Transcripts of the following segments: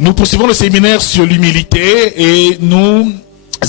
Nous poursuivons le séminaire sur l'humilité et nous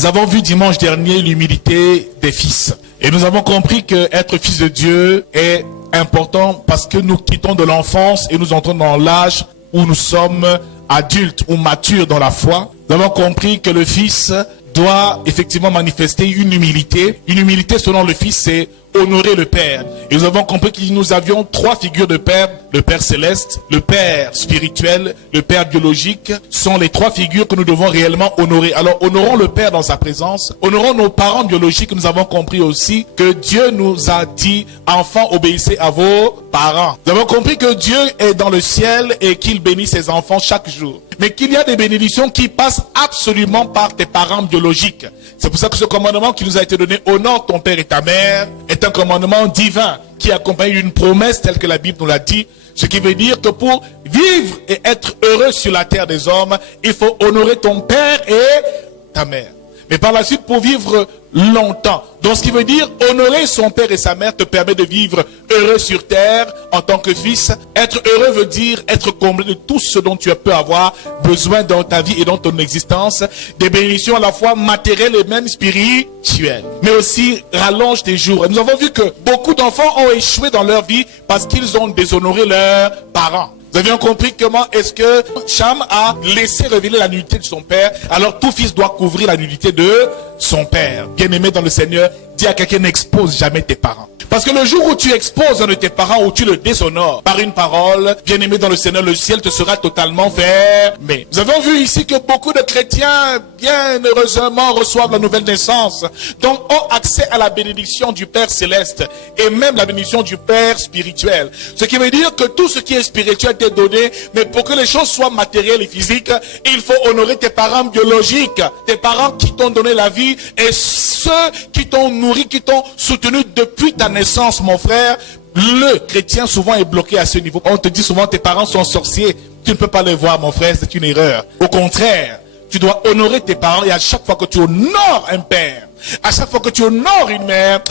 avons vu dimanche dernier l'humilité des fils. Et nous avons compris que être fils de Dieu est important parce que nous quittons de l'enfance et nous entrons dans l'âge où nous sommes adultes ou matures dans la foi. Nous avons compris que le fils doit effectivement manifester une humilité. Une humilité selon le fils, c'est honorer le Père. Et nous avons compris que nous avions trois figures de Père. Le Père céleste, le Père spirituel, le Père biologique sont les trois figures que nous devons réellement honorer. Alors honorons le Père dans sa présence. Honorons nos parents biologiques. Nous avons compris aussi que Dieu nous a dit, enfants, obéissez à vos parents. Nous avons compris que Dieu est dans le ciel et qu'il bénit ses enfants chaque jour. Mais qu'il y a des bénédictions qui passent absolument par tes parents biologiques. C'est pour ça que ce commandement qui nous a été donné, honore ton père et ta mère, est un commandement divin qui accompagne une promesse telle que la Bible nous l'a dit. Ce qui veut dire que pour vivre et être heureux sur la terre des hommes, il faut honorer ton père et ta mère. Mais par la suite, pour vivre longtemps. Donc ce qui veut dire honorer son père et sa mère te permet de vivre heureux sur terre en tant que fils. Être heureux veut dire être comblé de tout ce dont tu peux avoir besoin dans ta vie et dans ton existence. Des bénédictions à la fois matérielles et même spirituelles. Mais aussi rallonge tes jours. Et nous avons vu que beaucoup d'enfants ont échoué dans leur vie parce qu'ils ont déshonoré leurs parents. Nous avions compris comment est-ce que Cham a laissé révéler la nudité de son père. Alors tout fils doit couvrir la nudité de son père. Bien-aimé dans le Seigneur, dis à quelqu'un, n'expose jamais tes parents. Parce que le jour où tu exposes un de tes parents, ou tu le déshonores par une parole, bien-aimé dans le Seigneur, le ciel te sera totalement fermé. Nous avons vu ici que beaucoup de chrétiens, bien heureusement, reçoivent la nouvelle naissance, donc ont accès à la bénédiction du Père céleste et même la bénédiction du Père spirituel. Ce qui veut dire que tout ce qui est spirituel t'est donné, mais pour que les choses soient matérielles et physiques, il faut honorer tes parents biologiques, tes parents qui t'ont donné la vie et ceux qui t'ont nourri, qui t'ont soutenu depuis ta naissance, mon frère. Le chrétien souvent est bloqué à ce niveau. On te dit souvent tes parents sont sorciers. Tu ne peux pas les voir, mon frère, c'est une erreur. Au contraire, tu dois honorer tes parents et à chaque fois que tu honores un père, à chaque fois que tu honores une mère,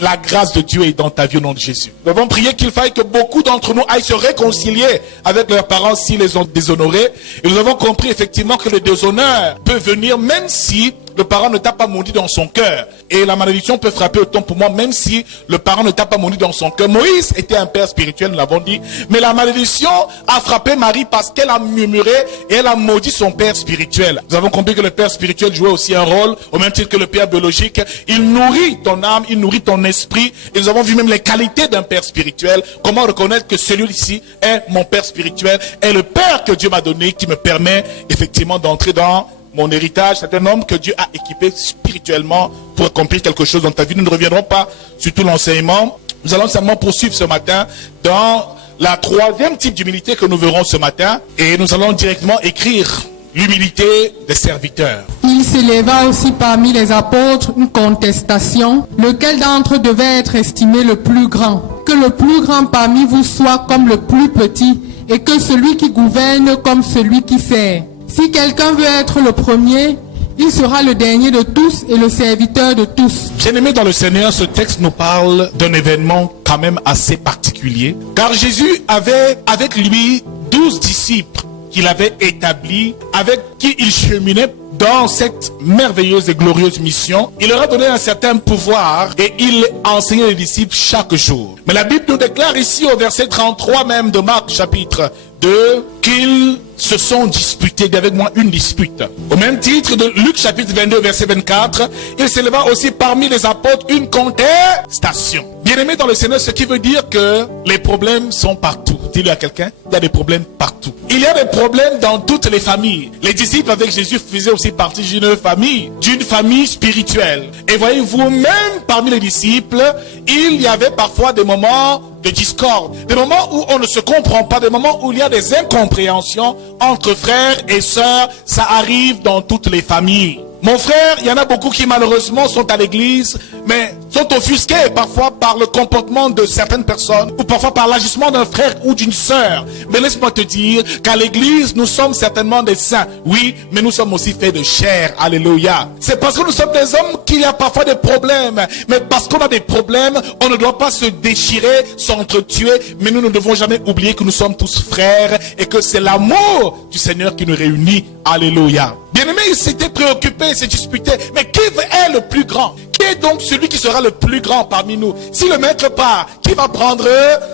la grâce de Dieu est dans ta vie au nom de Jésus. Nous avons prié qu'il faille que beaucoup d'entre nous aillent se réconcilier avec leurs parents s'ils les ont déshonorés. Et nous avons compris effectivement que le déshonneur peut venir même si le parent ne t'a pas maudit dans son cœur. Et la malédiction peut frapper autant pour moi, même si le parent ne t'a pas maudit dans son cœur. Moïse était un père spirituel, nous l'avons dit. Mais la malédiction a frappé Marie parce qu'elle a murmuré et elle a maudit son père spirituel. Nous avons compris que le père spirituel jouait aussi un rôle, au même titre que le père biologique. Il nourrit ton âme, il nourrit ton esprit. Et nous avons vu même les qualités d'un père spirituel. Comment reconnaître que celui-ci est mon père spirituel, est le père que Dieu m'a donné, qui me permet effectivement d'entrer dans mon héritage. C'est un homme que Dieu a équipé spirituellement pour accomplir quelque chose dans ta vie. Nous ne reviendrons pas sur tout l'enseignement. Nous allons seulement poursuivre ce matin dans la troisième type d'humilité que nous verrons ce matin. Et nous allons directement écrire l'humilité des serviteurs. Il s'éleva aussi parmi les apôtres une contestation. Lequel d'entre eux devait être estimé le plus grand? Que le plus grand parmi vous soit comme le plus petit, et que celui qui gouverne comme celui qui sert. Si quelqu'un veut être le premier, il sera le dernier de tous et le serviteur de tous. Bien-aimés dans le Seigneur, ce texte nous parle d'un événement quand même assez particulier. Car Jésus avait avec lui 12 disciples qu'il avait établis, avec qui il cheminait dans cette merveilleuse et glorieuse mission. Il leur a donné un certain pouvoir et il enseignait les disciples chaque jour. Mais la Bible nous déclare ici au verset 33 même de Marc chapitre 2 qu'ils se sont disputés. Il y avait avec moi une dispute. Au même titre de Luc chapitre 22 verset 24, il s'éleva aussi parmi les apôtres une contestation. Bien-aimés dans le Seigneur, ce qui veut dire que les problèmes sont partout. Dis-le à quelqu'un, il y a des problèmes partout. Il y a des problèmes dans toutes les familles. Les disciples avec Jésus faisaient aussi partie d'une famille spirituelle. Et voyez-vous, même parmi les disciples, il y avait parfois des moments de discorde, des moments où on ne se comprend pas, des moments où il y a des incompréhensions entre frères et sœurs. Ça arrive dans toutes les familles. Mon frère, il y en a beaucoup qui malheureusement sont à l'église, mais sont offusqués parfois par le comportement de certaines personnes ou parfois par l'agissement d'un frère ou d'une sœur. Mais laisse-moi te dire qu'à l'église, nous sommes certainement des saints. Oui, mais nous sommes aussi faits de chair. Alléluia. C'est parce que nous sommes des hommes qu'il y a parfois des problèmes. Mais parce qu'on a des problèmes, on ne doit pas se déchirer, s'entretuer. Mais nous ne devons jamais oublier que nous sommes tous frères et que c'est l'amour du Seigneur qui nous réunit. Alléluia. Bien-aimé, il s'était préoccupé, il s'est disputé. Mais qui est le plus grand? Qui est donc celui qui sera le plus grand parmi nous? Si le maître part, qui va prendre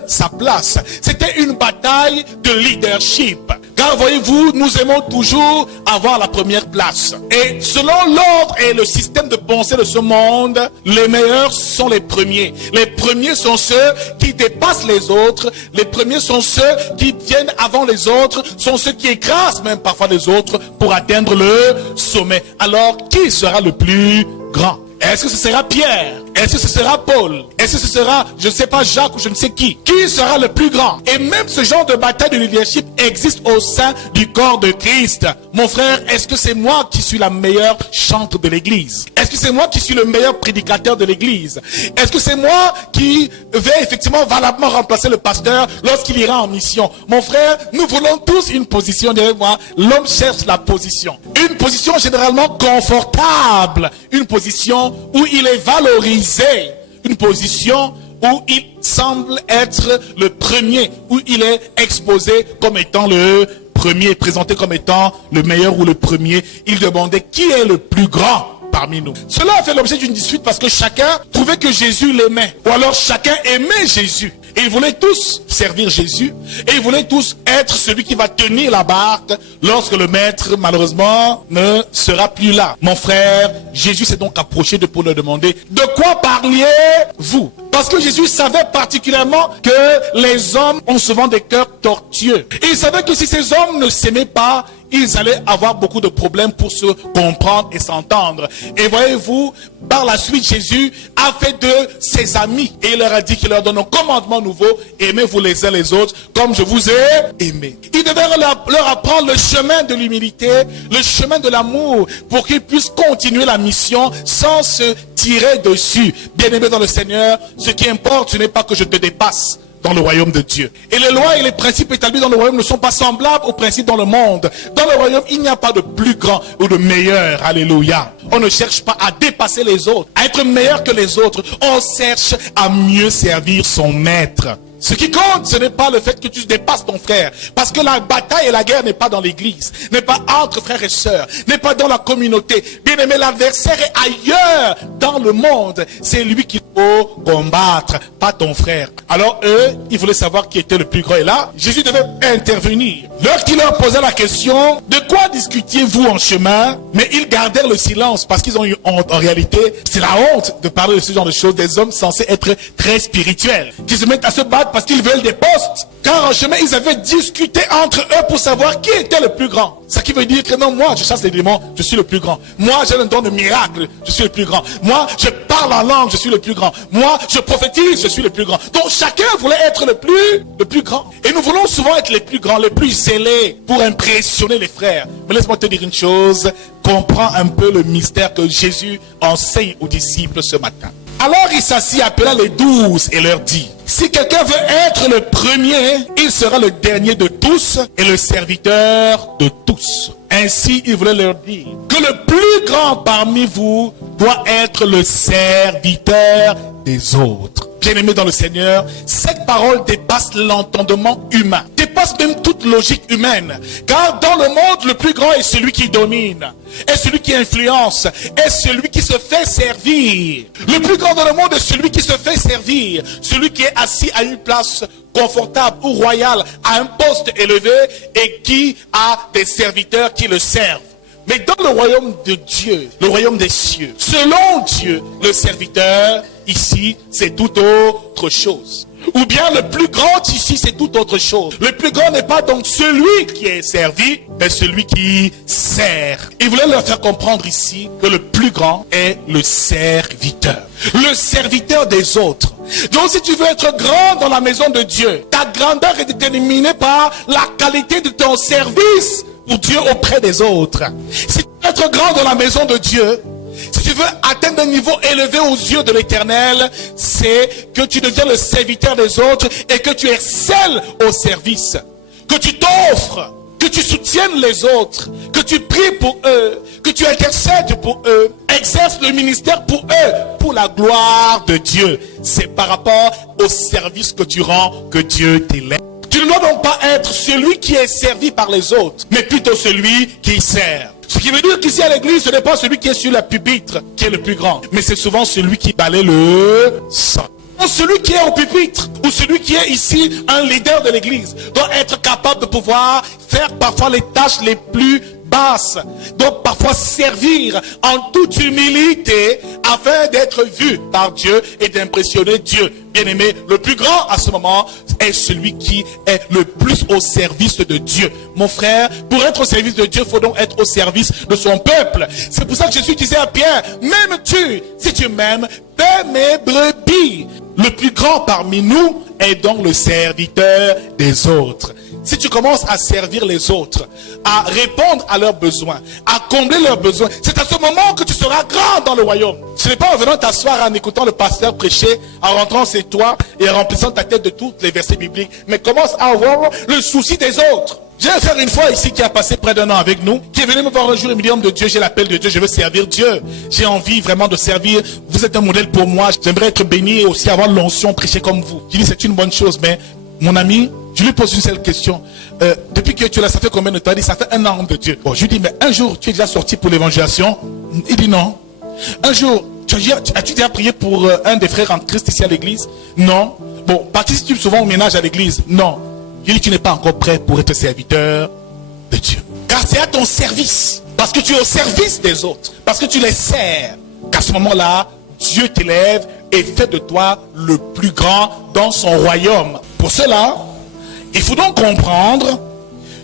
sa place? C'était une bataille de leadership. Car voyez-vous, nous aimons toujours avoir la première place. Et selon l'ordre et le système de pensée de ce monde, les meilleurs sont les premiers. Les premiers sont ceux qui dépassent les autres. Les premiers sont ceux qui viennent avant les autres, sont ceux qui écrasent même parfois les autres pour atteindre le sommet. Alors, qui sera le plus grand? Est-ce que ce sera Pierre? Est-ce que ce sera Paul? Est-ce que ce sera, je ne sais pas, Jacques ou je ne sais qui? Qui sera le plus grand? Et même ce genre de bataille de leadership existe au sein du corps de Christ. Mon frère, est-ce que c'est moi qui suis la meilleure chante de l'église? Est-ce que c'est moi qui suis le meilleur prédicateur de l'église? Est-ce que c'est moi qui vais effectivement valablement remplacer le pasteur lorsqu'il ira en mission? Mon frère, nous voulons tous une position derrière moi. L'homme cherche la position. Une position généralement confortable. Une position où il est valorisé. Une position où il semble être le premier, où il est exposé comme étant le premier, présenté comme étant le meilleur ou le premier. Il demandait qui est le plus grand parmi nous. Cela a fait l'objet d'une dispute parce que chacun trouvait que Jésus l'aimait. Ou alors chacun aimait Jésus. Et ils voulaient tous servir Jésus. Et ils voulaient tous être celui qui va tenir la barque lorsque le maître, malheureusement, ne sera plus là. Mon frère, Jésus s'est donc approché de pour leur demander, de quoi parliez-vous? Parce que Jésus savait particulièrement que les hommes ont souvent des cœurs tortueux. Et il savait que si ces hommes ne s'aimaient pas, ils allaient avoir beaucoup de problèmes pour se comprendre et s'entendre. Et voyez-vous, par la suite, Jésus a fait de ses amis. Et il leur a dit qu'il leur donne un commandement nouveau. Aimez-vous les uns les autres comme je vous ai aimé. Il devait leur apprendre le chemin de l'humilité, le chemin de l'amour, pour qu'ils puissent continuer la mission sans se tirer dessus. Bien-aimé dans le Seigneur, ce qui importe, ce n'est pas que je te dépasse dans le royaume de Dieu. Et les lois et les principes établis dans le royaume ne sont pas semblables aux principes dans le monde. Dans le royaume, il n'y a pas de plus grand ou de meilleur. Alléluia. On ne cherche pas à dépasser les autres, à être meilleur que les autres. On cherche à mieux servir son maître. Ce qui compte, ce n'est pas le fait que tu dépasses ton frère. Parce que la bataille et la guerre n'est pas dans l'église, n'est pas entre frères et sœurs, n'est pas dans la communauté. Bien aimé, l'adversaire est ailleurs dans le monde. C'est lui qu'il faut combattre, pas ton frère. Alors eux, ils voulaient savoir qui était le plus grand. Et là, Jésus devait intervenir. Lorsqu'il leur posait la question, de quoi discutiez-vous en chemin? Mais ils gardèrent le silence parce qu'ils ont eu honte. En réalité, c'est la honte de parler de ce genre de choses. Des hommes censés être très spirituels, qui se mettent à se battre parce qu'ils veulent des postes. Car en chemin, ils avaient discuté entre eux pour savoir qui était le plus grand. Ce qui veut dire que non, moi, je chasse les démons, je suis le plus grand. Moi, j'ai le don de miracle, je suis le plus grand. Moi, je parle en langue, je suis le plus grand. Moi, je prophétise, je suis le plus grand. Donc, chacun voulait être le plus grand. Et nous voulons souvent être les plus grands, les plus zélés pour impressionner les frères. Mais laisse-moi te dire une chose, comprends un peu le mystère que Jésus enseigne aux disciples ce matin. Alors il s'assit, appela les 12 et leur dit, si quelqu'un veut être le premier, il sera le dernier de tous et le serviteur de tous. Ainsi, il voulait leur dire que le plus grand parmi vous doit être le serviteur des autres. Bien-aimés dans le Seigneur, cette parole dépasse l'entendement humain, dépasse même toute logique humaine. Car dans le monde, le plus grand est celui qui domine, est celui qui influence, est celui qui se fait servir. Le plus grand dans le monde est celui qui se fait servir, celui qui est assis à une place confortable ou royale, à un poste élevé et qui a des serviteurs qui le servent. Mais dans le royaume de Dieu, le royaume des cieux, selon Dieu, le serviteur, ici, c'est tout autre chose. Ou bien le plus grand ici, c'est tout autre chose. Le plus grand n'est pas donc celui qui est servi, mais celui qui sert. Il voulait leur faire comprendre ici que le plus grand est le serviteur. Le serviteur des autres. Donc si tu veux être grand dans la maison de Dieu, ta grandeur est déterminée par la qualité de ton service pour Dieu auprès des autres. Si tu veux être grand dans la maison de Dieu, Si tu veux atteindre un niveau élevé aux yeux de l'Éternel, c'est que tu deviens le serviteur des autres et que tu excelles au service. Que tu t'offres, que tu soutiennes les autres, que tu pries pour eux, que tu intercèdes pour eux, exerce le ministère pour eux, pour la gloire de Dieu. C'est par rapport au service que tu rends que Dieu t'élève. Tu ne dois donc pas être celui qui est servi par les autres, mais plutôt celui qui sert. Ce qui veut dire qu'ici à l'église, ce n'est pas celui qui est sur la pupitre qui est le plus grand, mais c'est souvent celui qui balaie le sang. Celui qui est au pupitre ou celui qui est ici un leader de l'église doit être capable de pouvoir faire parfois les tâches les plus basses, donc parfois servir en toute humilité afin d'être vu par Dieu et d'impressionner Dieu. Bien aimé, le plus grand à ce moment est celui qui est le plus au service de Dieu. Mon frère, pour être au service de Dieu, il faut donc être au service de son peuple. C'est pour ça que Jésus disait à Pierre, m'aimes-tu? Si tu m'aimes, paie mes brebis. Le plus grand parmi nous est donc le serviteur des autres. Si tu commences à servir les autres, à répondre à leurs besoins, à combler leurs besoins, c'est à ce moment que tu seras grand dans le royaume. Ce n'est pas en venant t'asseoir en écoutant le pasteur prêcher, en rentrant chez toi et en remplissant ta tête de tous les versets bibliques, mais commence à avoir le souci des autres. J'ai un frère une fois ici qui a passé près d'un an avec nous, qui est venu me voir un jour et me dit, homme de Dieu, j'ai l'appel de Dieu, je veux servir Dieu. J'ai envie vraiment de servir. Vous êtes un modèle pour moi. J'aimerais être béni et aussi avoir l'onction, prêcher comme vous. Je dis, c'est une bonne chose, mais mon ami, je lui pose une seule question. Depuis que tu es là, ça fait combien de temps? Il dit, ça fait un an, homme de Dieu. Bon, je lui dis, mais un jour, tu es déjà sorti pour l'évangélisation? Il dit non. Un jour, as-tu déjà prié pour un des frères en Christ ici à l'église? Non. Bon, participes-tu souvent au ménage à l'église? Non. Il dit, tu n'es pas encore prêt pour être serviteur de Dieu. Car c'est à ton service. Parce que tu es au service des autres. Parce que tu les sers. Qu'à ce moment-là, Dieu t'élève et fait de toi le plus grand dans son royaume. Pour cela, il faut donc comprendre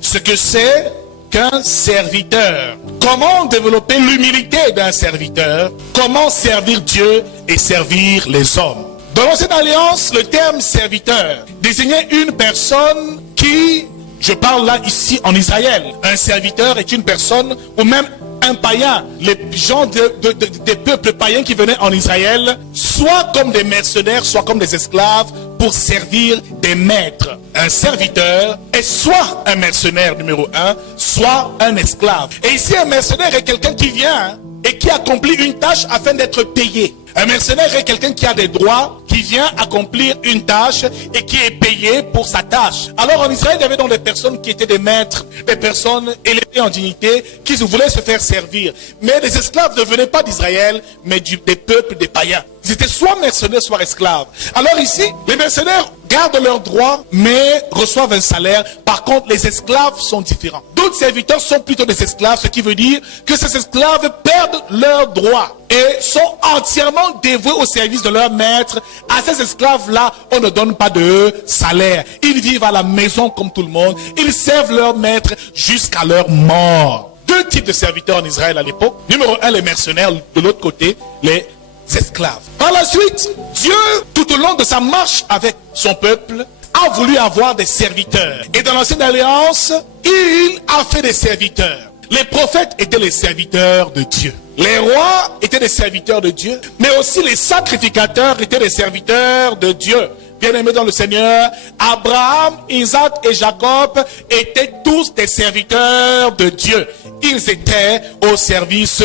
ce que c'est qu'un serviteur. Comment développer l'humilité d'un serviteur. Comment servir Dieu et servir les hommes. Dans l'Ancienne Alliance, le terme serviteur désignait une personne qui, je parle là ici en Israël, un serviteur est une personne ou même un païen, les gens des peuples païens qui venaient en Israël, soit comme des mercenaires, soit comme des esclaves pour servir des maîtres. Un serviteur est soit un mercenaire numéro 1, soit un esclave. Et ici, un mercenaire est quelqu'un qui vient et qui accomplit une tâche afin d'être payé. Un mercenaire est quelqu'un qui a des droits, qui vient accomplir une tâche et qui est payé pour sa tâche. Alors en Israël, il y avait donc des personnes qui étaient des maîtres, des personnes élevées en dignité, qui voulaient se faire servir. Mais les esclaves ne venaient pas d'Israël, mais des peuples, des païens. Ils étaient soit mercenaires, soit esclaves. Alors ici, les mercenaires gardent leurs droits, mais reçoivent un salaire. Par contre, les esclaves sont différents. D'autres serviteurs sont plutôt des esclaves, ce qui veut dire que ces esclaves perdent leurs droits et sont entièrement dévoués au service de leur maître. À ces esclaves-là, on ne donne pas de salaire. Ils vivent à la maison comme tout le monde. Ils servent leur maître jusqu'à leur mort. Deux types de serviteurs en Israël à l'époque. Numéro 1, les mercenaires. De l'autre côté, les esclaves. Par la suite, Dieu, tout au long de sa marche avec son peuple, a voulu avoir des serviteurs. Et dans l'Ancienne Alliance, il a fait des serviteurs. Les prophètes étaient les serviteurs de Dieu. Les rois étaient des serviteurs de Dieu. Mais aussi les sacrificateurs étaient des serviteurs de Dieu. Bien-aimés dans le Seigneur, Abraham, Isaac et Jacob étaient tous des serviteurs de Dieu. Ils étaient au service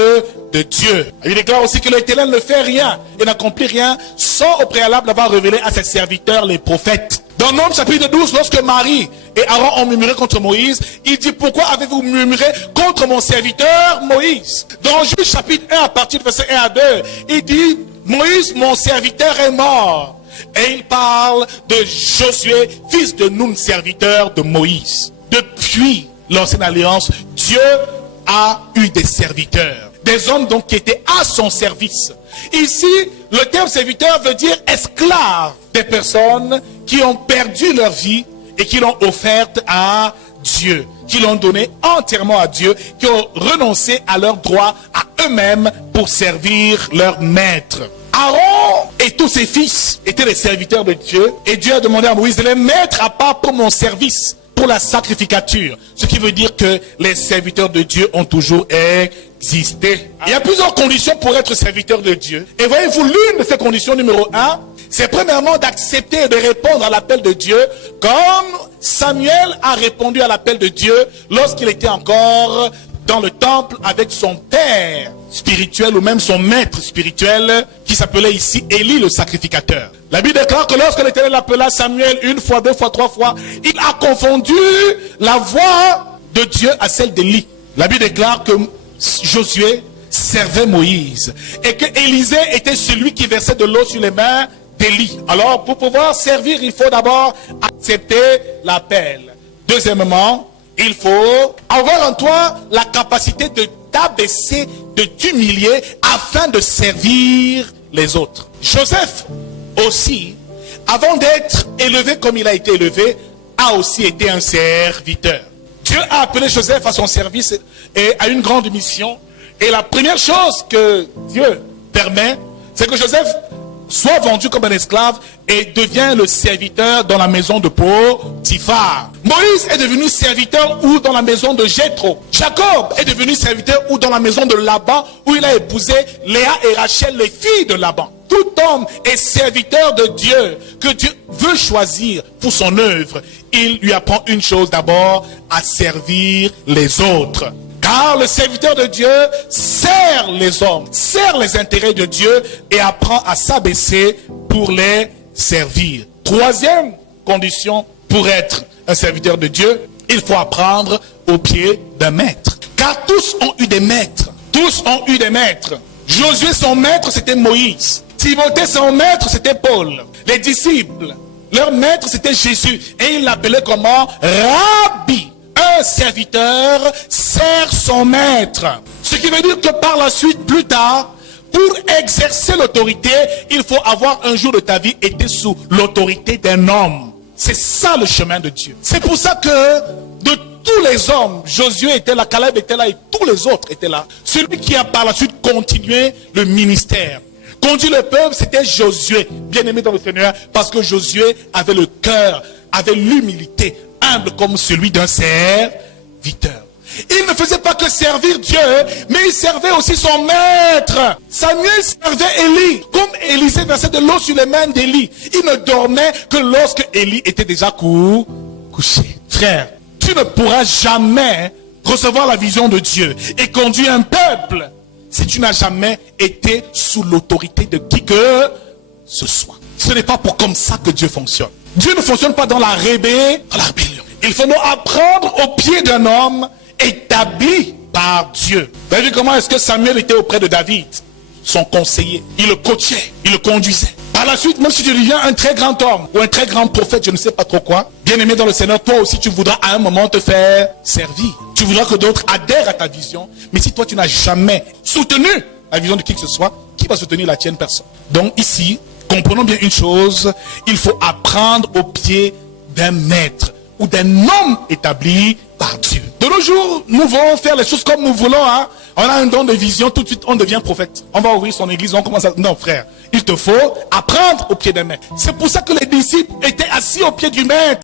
de Dieu. Il déclare aussi que l'Éternel ne fait rien et n'accomplit rien sans au préalable avoir révélé à ses serviteurs les prophètes. Dans Nombre chapitre 12, lorsque Marie et Aaron ont murmuré contre Moïse, il dit, pourquoi avez-vous murmuré contre mon serviteur Moïse? Dans Juge chapitre 1, à partir du verset 1 à 2, il dit, Moïse, mon serviteur, est mort. Et il parle de Josué, fils de Nun, serviteur de Moïse. Depuis l'Ancienne Alliance, Dieu a eu des serviteurs. Des hommes donc qui étaient à son service. Ici, le terme serviteur veut dire esclave. Des personnes qui ont perdu leur vie et qui l'ont offerte à Dieu. Qui l'ont donné entièrement à Dieu. Qui ont renoncé à leurs droits, à eux-mêmes pour servir leur maître. Aaron et tous ses fils étaient les serviteurs de Dieu. Et Dieu a demandé à Moïse de les mettre à part pour mon service, pour la sacrificature. Ce qui veut dire que les serviteurs de Dieu ont toujours exister. Il y a plusieurs conditions pour être serviteur de Dieu. Et voyez-vous, l'une de ces conditions, numéro 1, c'est premièrement d'accepter et de répondre à l'appel de Dieu, comme Samuel a répondu à l'appel de Dieu lorsqu'il était encore dans le temple avec son père spirituel ou même son maître spirituel qui s'appelait ici Élie le sacrificateur. La Bible déclare que lorsque l'Éternel appela Samuel une fois, deux fois, trois fois, il a confondu la voix de Dieu à celle d'Élie. La Bible déclare que Josué servait Moïse et que Élisée était celui qui versait de l'eau sur les mains d'Élie. Alors pour pouvoir servir, il faut d'abord accepter l'appel. Deuxièmement, il faut avoir en toi la capacité de t'abaisser, de t'humilier afin de servir les autres. Joseph aussi, avant d'être élevé comme il a été élevé, a aussi été un serviteur. Dieu a appelé Joseph à son service et à une grande mission. Et la première chose que Dieu permet, c'est que Joseph soit vendu comme un esclave et devient le serviteur dans la maison de Potiphar. Moïse est devenu serviteur ou dans la maison de Jéthro. Jacob est devenu serviteur ou dans la maison de Laban où il a épousé Léa et Rachel, les filles de Laban. Tout homme est serviteur de Dieu que Dieu veut choisir pour son œuvre. Il lui apprend une chose d'abord, à servir les autres. Car le serviteur de Dieu sert les hommes, sert les intérêts de Dieu et apprend à s'abaisser pour les servir. Troisième condition pour être un serviteur de Dieu, il faut apprendre au pied d'un maître. Car tous ont eu des maîtres. Tous ont eu des maîtres. Josué, son maître, c'était Moïse. Timothée, son maître, c'était Paul. Les disciples, leur maître, c'était Jésus. Et il l'appelait comment? Rabbi. Un serviteur sert son maître. Ce qui veut dire que par la suite, plus tard, pour exercer l'autorité, il faut avoir un jour de ta vie été sous l'autorité d'un homme. C'est ça le chemin de Dieu. C'est pour ça que de tous les hommes, Josué était là, Caleb était là et tous les autres étaient là. Celui qui a par la suite continué le ministère, conduit le peuple, c'était Josué, bien aimé dans le Seigneur, parce que Josué avait le cœur, avait l'humilité, humble comme celui d'un serviteur. Il ne faisait pas que servir Dieu, mais il servait aussi son maître. Samuel servait Élie, comme Élisée versait de l'eau sur les mains d'Élie. Il ne dormait que lorsque Élie était déjà couché. Frère, tu ne pourras jamais recevoir la vision de Dieu et conduire un peuple si tu n'as jamais été sous l'autorité de qui que ce soit. Ce n'est pas pour comme ça que Dieu fonctionne. Dieu ne fonctionne pas dans la rébellion. Il faut nous apprendre au pied d'un homme établi par Dieu. Vous avez vu comment est-ce que Samuel était auprès de David, son conseiller. Il le coachait, il le conduisait. Par la suite, même si tu deviens un très grand homme ou un très grand prophète, je ne sais pas trop quoi, bien aimé dans le Seigneur, toi aussi tu voudras à un moment te faire servir. Tu voudras que d'autres adhèrent à ta vision. Mais si toi tu n'as jamais soutenu la vision de qui que ce soit, qui va soutenir la tienne? Personne. Donc ici, comprenons bien une chose, il faut apprendre au pied d'un maître ou d'un homme établi par Dieu. De nos jours, nous voulons faire les choses comme nous voulons. Hein? On a un don de vision, tout de suite on devient prophète. On va ouvrir son église, on commence à... Non frère, il te faut apprendre au pied d'un maître. C'est pour ça que les disciples étaient assis au pied du maître.